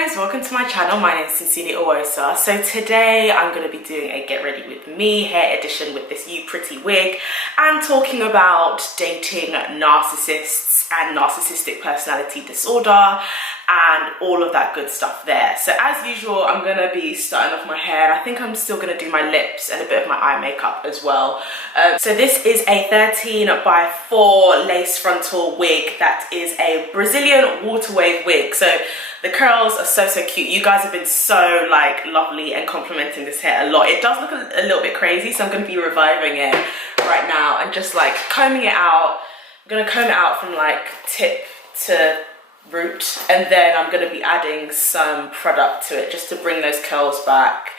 guys, welcome to my channel. My name is SincerelyOghosa. So today I'm going to be doing a get ready with me hair edition with this Upretty wig and talking about dating narcissists and narcissistic personality disorder and all of that good stuff there. So as usual, I'm going to be starting off my hair. I think I'm still going to do my lips and a bit of my eye makeup as well. So this is a 13x4 lace frontal wig that is a Brazilian water wave wig. So the curls are so cute. You guys have been so like lovely and complimenting this hair a lot. It does look a little bit crazy, so I'm going to be reviving it right now and just like combing it out. I'm going to comb it out from like tip to root, and then I'm going to be adding some product to it just to bring those curls back.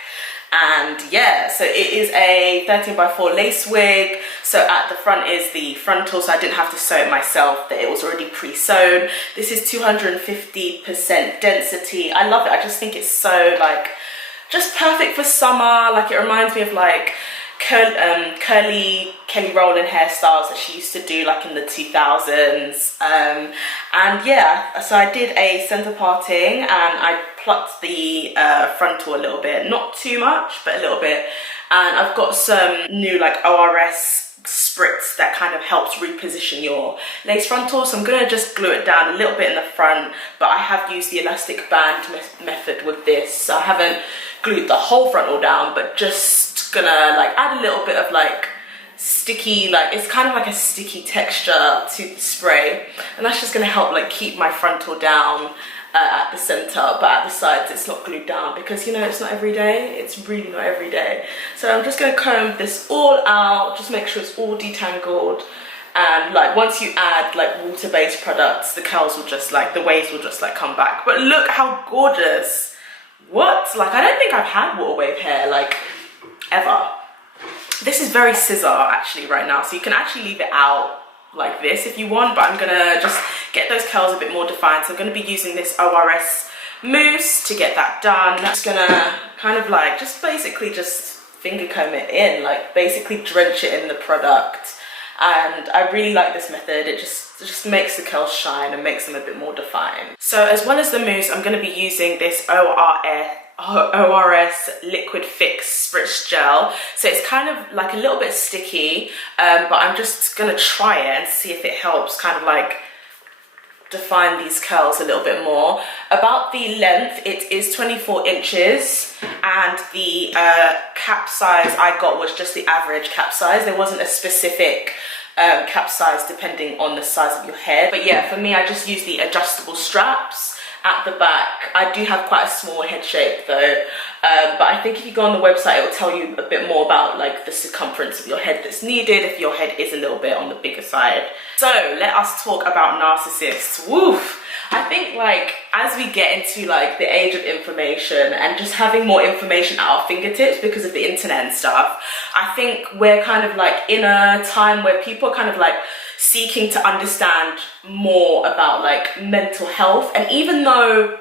And yeah, so it is a 13x4 lace wig. So at the front is the frontal, so I didn't have to sew it myself, that it was already pre-sewn. This is 250% density. I love it. I just think it's so like just perfect for summer. Like it reminds me of like curly Kelly Rowland hairstyles that she used to do like in the 2000s. And yeah, so I did a center parting and I plucked the frontal a little bit, not too much, but a little bit. And I've got some new like ORS spritz that kind of helps reposition your lace frontal. So I'm gonna just glue it down a little bit in the front, but I have used the elastic band method with this. So I haven't glued the whole frontal down, but just gonna like add a little bit of like sticky, like it's kind of like a sticky texture to the spray, and that's just gonna help like keep my frontal down at the center, but at the sides it's not glued down because, you know, it's not every day. It's really not every day. So I'm just gonna comb this all out, just make sure it's all detangled. And like once you add like water-based products, the curls will just like, the waves will just like come back. But look how gorgeous. What? Like I don't think I've had water wave hair like ever. This is very scissor actually right now, so you can actually leave it out like this if you want, but I'm gonna just get those curls a bit more defined. So I'm gonna be using this ORS mousse to get that done. I'm just gonna kind of like just basically just finger comb it in, like basically drench it in the product. And I really like this method. It just makes the curls shine and makes them a bit more defined. So as well as the mousse, I'm going to be using this ORS Liquid Fix Spritz Gel. So it's kind of like a little bit sticky, but I'm just going to try it and see if it helps kind of like define these curls a little bit more. About the length, it is 24 inches, and the cap size I got was just the average cap size. There wasn't a specific cap size depending on the size of your head. But yeah, for me, I just use the adjustable straps at the back. I do have quite a small head shape though, but I think if you go on the website, it will tell you a bit more about like the circumference of your head that's needed if your head is a little bit on the bigger side. So let us talk about narcissists. Woof! I think like as we get into like the age of information and just having more information at our fingertips because of the internet and stuff, I think we're kind of like in a time where people are kind of like seeking to understand more about like mental health. And even though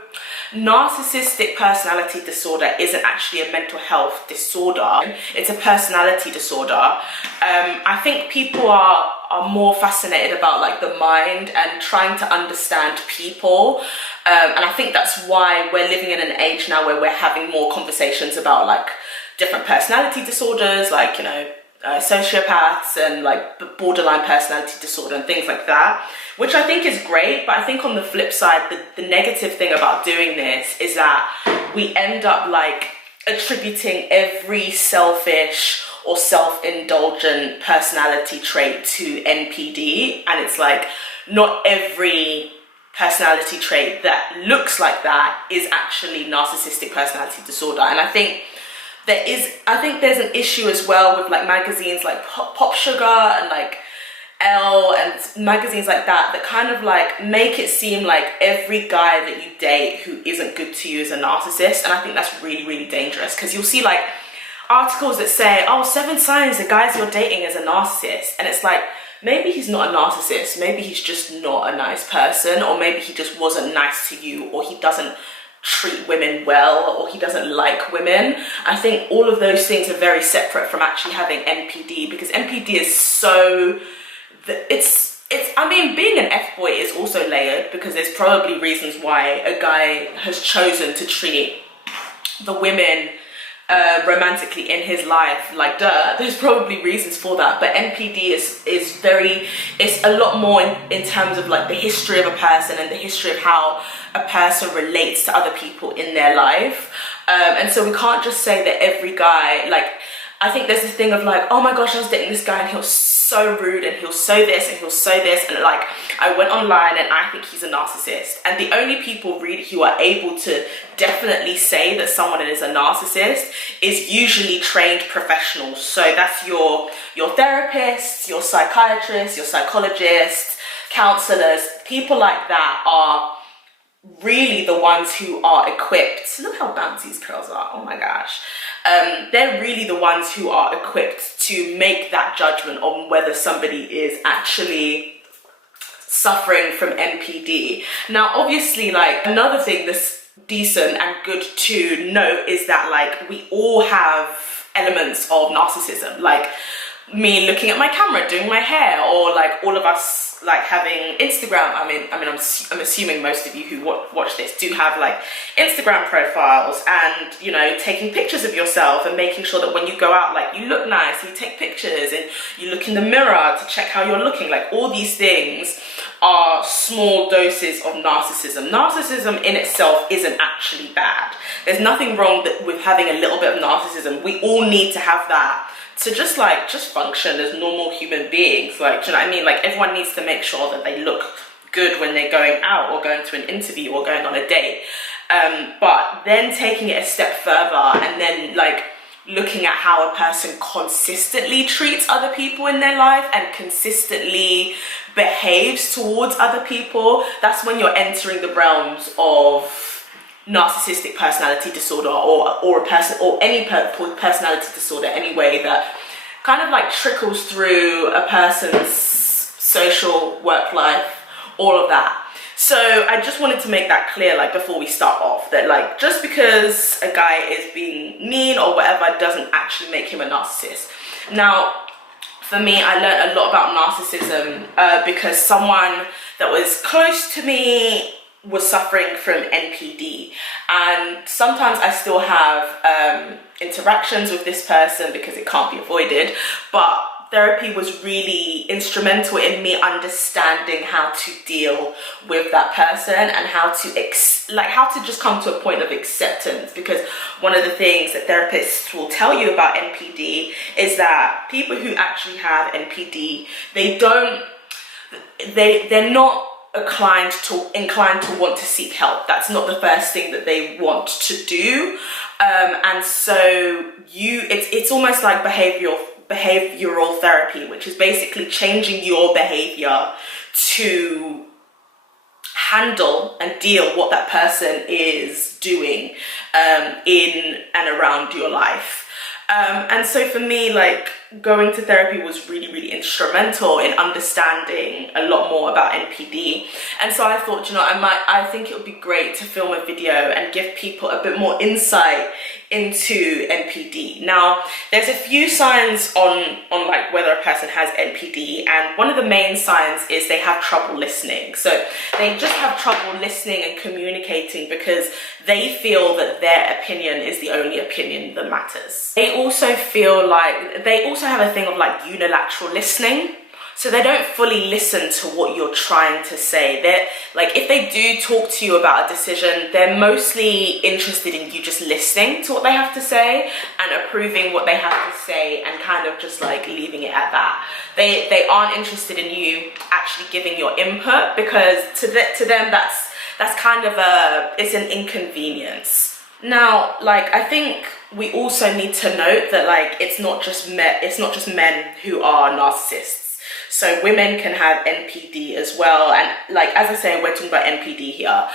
narcissistic personality disorder isn't actually a mental health disorder, it's a personality disorder, I think people are more fascinated about like the mind and trying to understand people, and I think that's why we're living in an age now where we're having more conversations about like different personality disorders, like, you know, sociopaths and like borderline personality disorder and things like that, which I think is great. But I think on the flip side, the negative thing about doing this is that we end up like attributing every selfish or self-indulgent personality trait to NPD, and it's like not every personality trait that looks like that is actually narcissistic personality disorder. And I think there's an issue as well with like magazines like Pop Sugar and like Elle and magazines like that kind of like make it seem like every guy that you date who isn't good to you is a narcissist. And I think that's really, really dangerous, because you'll see like articles that say, oh, 7 signs the guys you're dating is a narcissist. And it's like, maybe he's not a narcissist, maybe he's just not a nice person, or maybe he just wasn't nice to you, or he doesn't treat women well, or he doesn't like women. I think all of those things are very separate from actually having NPD, because NPD is so, it's I mean, being an F-boy is also layered, because there's probably reasons why a guy has chosen to treat the women romantically in his life like dirt. There's probably reasons for that, but NPD is very, it's a lot more in terms of like the history of a person and the history of how a person relates to other people in their life. And so we can't just say that every guy, like, I think there's this thing of like, oh my gosh, I was dating this guy and he was so rude and he'll say this and he'll say this, and like I went online and I think he's a narcissist. And the only people really who are able to definitely say that someone is a narcissist is usually trained professionals. So that's your therapists, your psychiatrists, your psychologists, counselors. People like that are really the ones who are equipped. Look how bouncy these curls are, oh my gosh. They're really the ones who are equipped to make that judgment on whether somebody is actually suffering from NPD. Now, obviously, like, another thing that's decent and good to note is that, like, we all have elements of narcissism. Like, me looking at my camera, doing my hair, or like all of us like having Instagram. I mean, I'm assuming most of you who watch this do have like Instagram profiles, and you know, taking pictures of yourself and making sure that when you go out, like, you look nice, you take pictures and you look in the mirror to check how you're looking. Like, all these things are small doses of narcissism. Narcissism in itself isn't actually bad. There's nothing wrong with having a little bit of narcissism. We all need to have that to just function as normal human beings. Like, do you know what I mean? Like, everyone needs to make sure that they look good when they're going out or going to an interview or going on a date. But then taking it a step further and then like looking at how a person consistently treats other people in their life and consistently behaves towards other people, that's when you're entering the realms of narcissistic personality disorder, or a person, or any personality disorder anyway, that kind of like trickles through a person's social work life, all of that. So I just wanted to make that clear, like, before we start off, that like, just because a guy is being mean or whatever doesn't actually make him a narcissist. Now, for me, I learned a lot about narcissism because someone that was close to me was suffering from NPD, and sometimes I still have interactions with this person because it can't be avoided, but therapy was really instrumental in me understanding how to deal with that person and how to just come to a point of acceptance. Because one of the things that therapists will tell you about NPD is that people who actually have NPD, they're not inclined to want to seek help. That's not the first thing that they want to do, and so it's almost like behavioral therapy, which is basically changing your behavior to handle and deal what that person is doing in and around your life. And so for me, like, going to therapy was really, really instrumental in understanding a lot more about NPD. And so I thought, you know, I think it would be great to film a video and give people a bit more insight into NPD. Now, there's a few signs on like whether a person has NPD, and one of the main signs is they have trouble listening. So they just have trouble listening and communicating because they feel that their opinion is the only opinion that matters. They also feel like, they also have a thing of like unilateral listening. So they don't fully listen to what you're trying to say. They're like, if they do talk to you about a decision, they're mostly interested in you just listening to what they have to say and approving what they have to say and kind of just like leaving it at that. They aren't interested in you actually giving your input, because to them that's kind of it's an inconvenience. Now, like, I think we also need to note that like it's not just men who are narcissists. So women can have NPD as well, and like, as I say, we're talking about NPD here.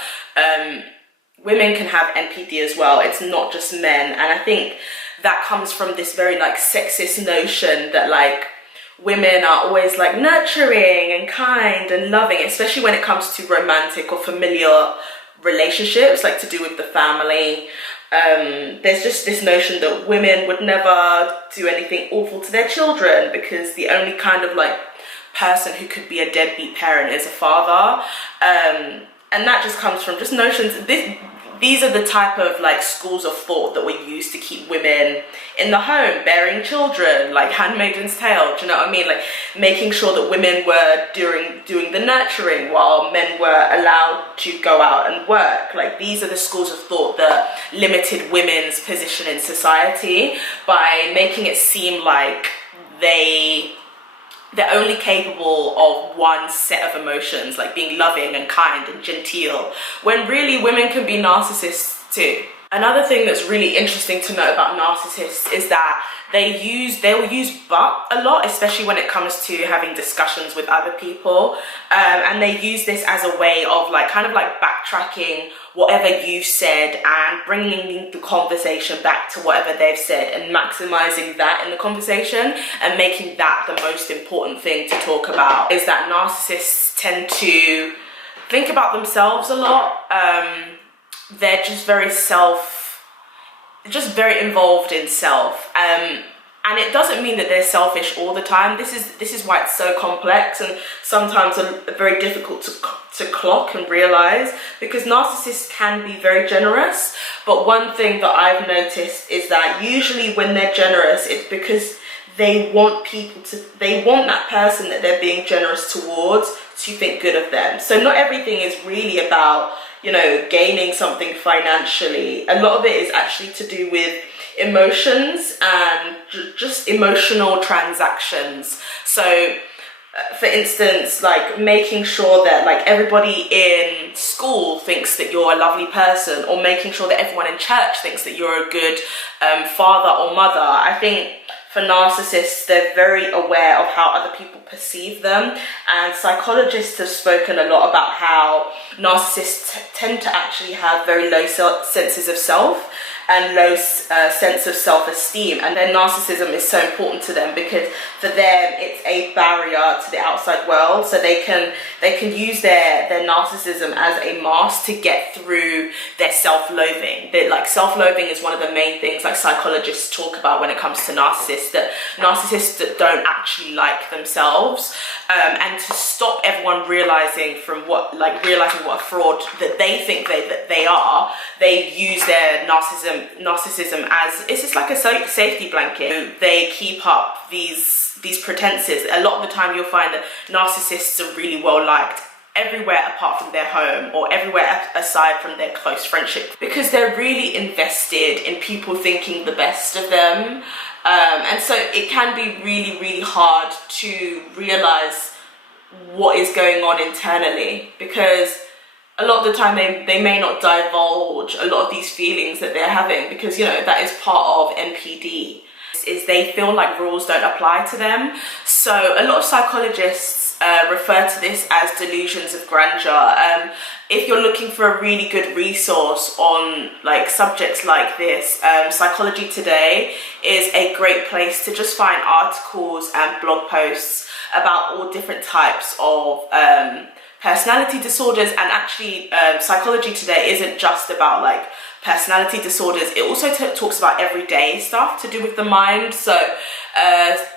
Women can have NPD as well. It's not just men, and I think that comes from this very like sexist notion that like women are always like nurturing and kind and loving, especially when it comes to romantic or familiar relationships, like to do with the family. There's just this notion that women would never do anything awful to their children because the only kind of like person who could be a deadbeat parent is a father. And that just comes from just notions. These are the type of like schools of thought that were used to keep women in the home, bearing children, like Handmaid's Tale. Do you know what I mean? Like making sure that women were doing the nurturing while men were allowed to go out and work. Like these are the schools of thought that limited women's position in society by making it seem like they're only capable of one set of emotions, like being loving and kind and genteel, when really women can be narcissists too. Another thing that's really interesting to note about narcissists is that they'll use but a lot, especially when it comes to having discussions with other people, and they use this as a way of like kind of like backtracking whatever you've said and bringing the conversation back to whatever they've said and maximizing that in the conversation and making that the most important thing to talk about. Is that narcissists tend to think about themselves a lot. They're just very involved in self, and it doesn't mean that they're selfish all the time. This is why it's so complex and sometimes very difficult to clock and realize, because narcissists can be very generous. But one thing that I've noticed is that usually when they're generous, it's because they want that person that they're being generous towards to think good of them. So not everything is really about, you know, gaining something financially. A lot of it is actually to do with emotions and just emotional transactions. So for instance, like making sure that like everybody in school thinks that you're a lovely person, or making sure that everyone in church thinks that you're a good father or mother. I think for narcissists, they're very aware of how other people perceive them, and psychologists have spoken a lot about how narcissists tend to actually have very low senses of self and low sense of self-esteem, and their narcissism is so important to them because for them it's a barrier to the outside world. So they can use their narcissism as a mask to get through their self-loathing. Like self-loathing is one of the main things like psychologists talk about when it comes to narcissists, that narcissists that don't actually like themselves, and to stop everyone realizing what a fraud that they think that they are, they use their narcissism as, it's just like a safety blanket. They keep up these pretenses. A lot of the time you'll find that narcissists are really well liked everywhere apart from their home, or everywhere aside from their close friendship, because they're really invested in people thinking the best of them. And so it can be really, really hard to realize what is going on internally, because a lot of the time they may not divulge a lot of these feelings that they're having, because, you know, that is part of NPD, is they feel like rules don't apply to them. So a lot of psychologists refer to this as delusions of grandeur. If you're looking for a really good resource on like subjects like this, Psychology Today is a great place to just find articles and blog posts about all different types of personality disorders. And actually Psychology Today isn't just about like personality disorders, it also talks about everyday stuff to do with the mind. So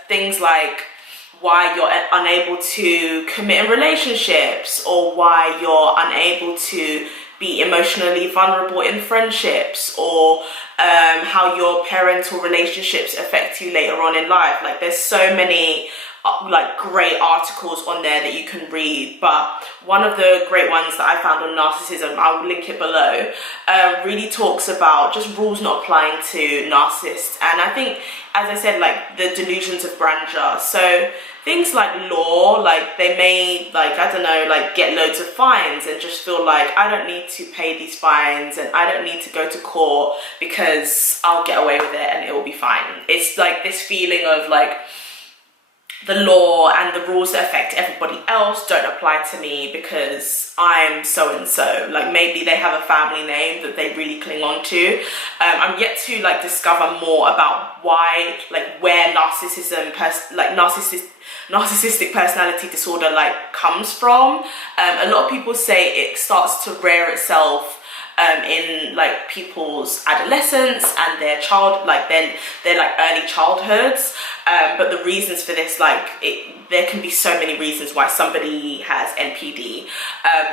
things like why you're unable to commit in relationships, or why you're unable to be emotionally vulnerable in friendships, or how your parental relationships affect you later on in life. Like there's so many like great articles on there that you can read, but one of the great ones that I found on narcissism, I will link it below, really talks about just rules not applying to narcissists. And I think, as I said, like the delusions of grandeur. So things like law, like they may, like, I don't know, like get loads of fines and just feel like I don't need to pay these fines and I don't need to go to court because I'll get away with it and it will be fine. It's like this feeling of like the law and the rules that affect everybody else don't apply to me because I'm so and so. Like maybe they have a family name that they really cling on to. I'm yet to like discover more about why, like where narcissistic personality disorder like comes from. A lot of people say it starts to rear itself in like people's adolescence and their early childhoods. but the reasons for this, like, there can be so many reasons why somebody has NPD,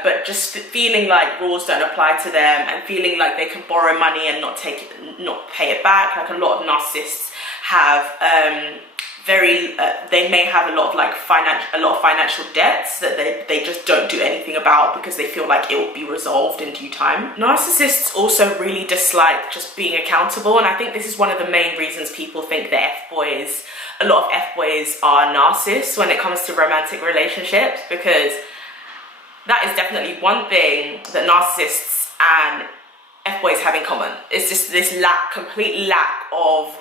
but just feeling like rules don't apply to them and feeling like they can borrow money and not pay it back. Like, a lot of narcissists have they may have a lot of financial debts that they just don't do anything about because they feel like it will be resolved in due time. Narcissists also really dislike just being accountable, and I think this is one of the main reasons people think that a lot of F-boys are narcissists when it comes to romantic relationships, because that is definitely one thing that narcissists and F-boys have in common. It's just this complete lack of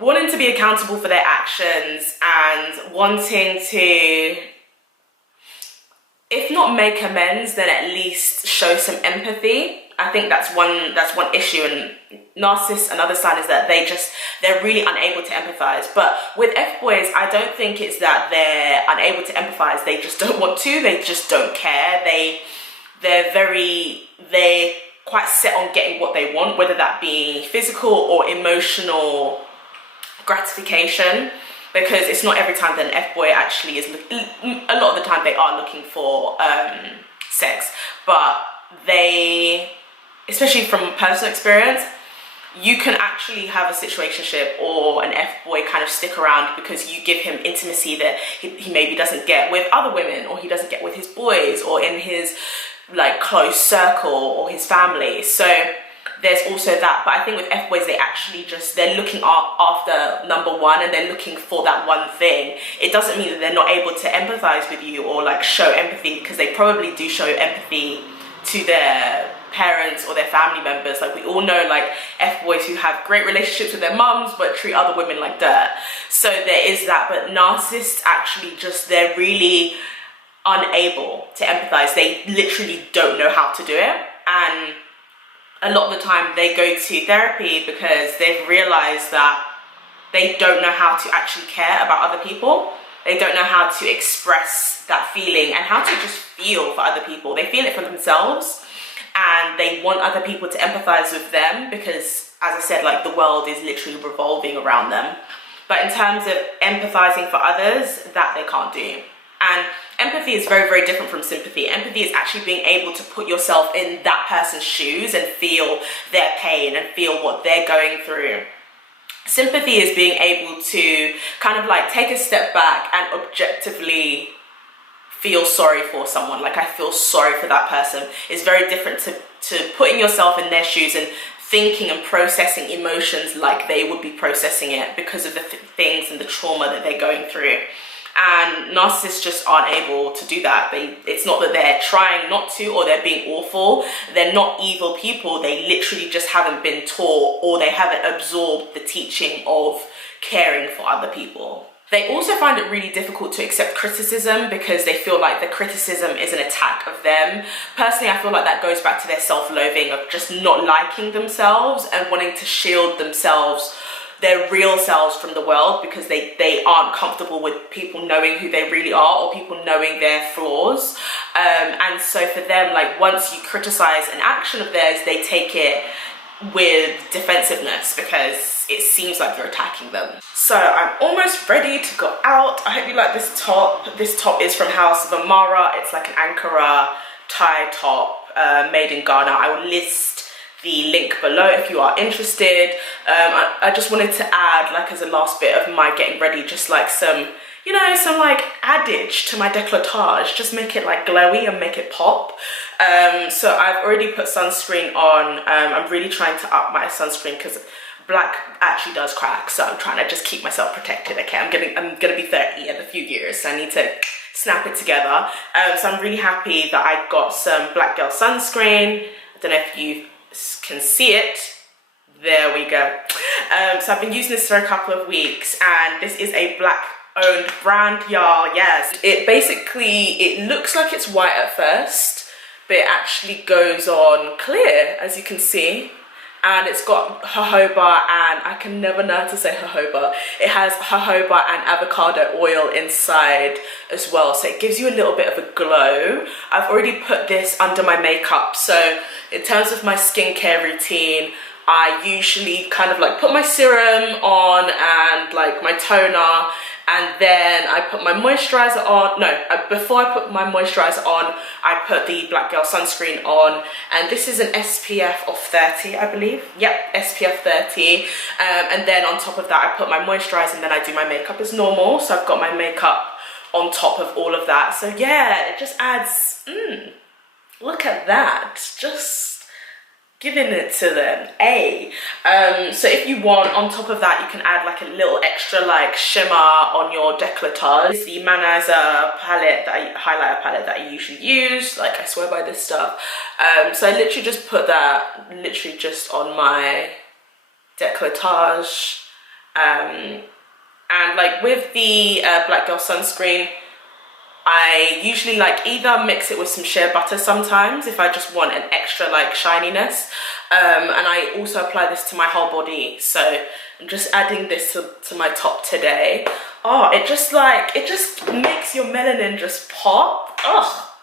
wanting to be accountable for their actions and wanting to, if not make amends, then at least show some empathy. I think that's one issue, and narcissists, another sign is that they're really unable to empathize. But with F-boys, I don't think it's that they're unable to empathize, they just don't want to, they just don't care. They're quite set on getting what they want, whether that be physical or emotional gratification, because it's not every time that an F-boy actually is, a lot of the time they are looking for sex, but they, especially from personal experience, you can actually have a situationship or an F-boy kind of stick around because you give him intimacy that he maybe doesn't get with other women, or he doesn't get with his boys, or in his like close circle or his family. So there's also that. But I think with F-boys, they're looking after number one, and they're looking for that one thing. It doesn't mean that they're not able to empathize with you or like show empathy, because they probably do show empathy to their parents or their family members. Like, we all know like F-boys who have great relationships with their mums but treat other women like dirt. So there is that. But narcissists actually they're really unable to empathize. They literally don't know how to do it, and a lot of the time they go to therapy because they've realized that they don't know how to actually care about other people. They don't know how to express that feeling and how to just feel for other people. They feel it for themselves, and they want other people to empathize with them because, as I said, like, the world is literally revolving around them. But in terms of empathizing for others, that they can't do. And empathy is very, very different from sympathy. Empathy is actually being able to put yourself in that person's shoes and feel their pain and feel what they're going through. Sympathy is being able to kind of like take a step back and objectively feel sorry for someone. Like, I feel sorry for that person. It's very different to putting yourself in their shoes and thinking and processing emotions like they would be processing it because of the things and the trauma that they're going through. And narcissists just aren't able to do that. It's not that they're trying not to or they're being awful. They're not evil people. They literally just haven't been taught, or they haven't absorbed the teaching of caring for other people. They also find it really difficult to accept criticism because they feel like the criticism is an attack of them. Personally, I feel like that goes back to their self-loathing of just not liking themselves and wanting to shield themselves, their real selves, from the world, because they aren't comfortable with people knowing who they really are or people knowing their flaws. And so for them, like, once you criticize an action of theirs, they take it with defensiveness because it seems like you're attacking them. So I'm almost ready to go out. I hope you like this top. This top is from House of Amara. It's like an Ankara tie top made in Ghana. I will list the link below if you are interested. I just wanted to add, like, as a last bit of my getting ready, just like some, you know, some like adage to my décolletage, just make it like glowy and make it pop. So I've already put sunscreen on. I'm really trying to up my sunscreen because black actually does crack, so I'm trying to just keep myself protected. Okay, I'm gonna be 30 in a few years, so I need to snap it together. So I'm really happy that I got some Black Girl sunscreen. I don't know if you can see it. There we go. So I've been using this for a couple of weeks, and this is a black owned brand, y'all. Yes, it looks like it's white at first, but it actually goes on clear, as you can see. And it's got jojoba, and I can never know how to say jojoba. It has jojoba and avocado oil inside as well, so it gives you a little bit of a glow. I've already put this under my makeup, so in terms of my skincare routine, I usually kind of like put my serum on and like my toner, and then I put my moisturizer on. No, before I put my moisturizer on, I put the Black Girl sunscreen on, and this is an SPF of 30, I believe. Yep, SPF 30. And then on top of that, I put my moisturizer, and then I do my makeup as normal. So I've got my makeup on top of all of that. So yeah, it just adds, look at that, just giving it to them, so if you want, on top of that, you can add like a little extra like shimmer on your décolletage. It's the Manasa palette, highlighter palette that I usually use. Like, I swear by this stuff. So I literally just put that literally just on my décolletage. And like with the Black Girl sunscreen, I usually like either mix it with some shea butter sometimes if I just want an extra like shininess, and I also apply this to my whole body. So I'm just adding this to my top today. Oh, it just makes your melanin just pop. Oh,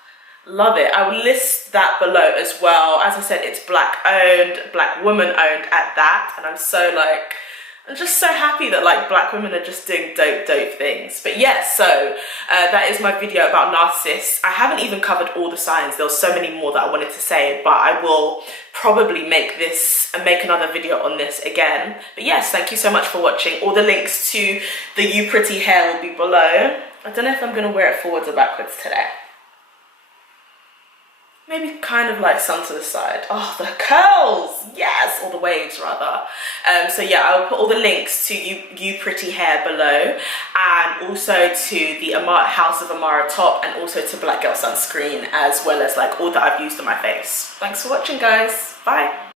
love it. I will list that below as well. As I said, it's Black owned, Black woman owned at that, and I'm just so happy that like Black women are just doing dope things. But yes, so that is my video about narcissists. I haven't even covered all the signs. There was so many more that I wanted to say, but I will probably make another video on this again. But yes, thank you so much for watching. All the links to the Upretty Hair will be below. I don't know if I'm gonna wear it forwards or backwards today. Maybe kind of like some to the side. Oh, the curls, yes, or the waves rather. So yeah, I'll put all the links to Upretty Hair below, and also to the House of Amara top, and also to Black Girl sunscreen, as well as like all that I've used on my face. Thanks for watching, guys. Bye.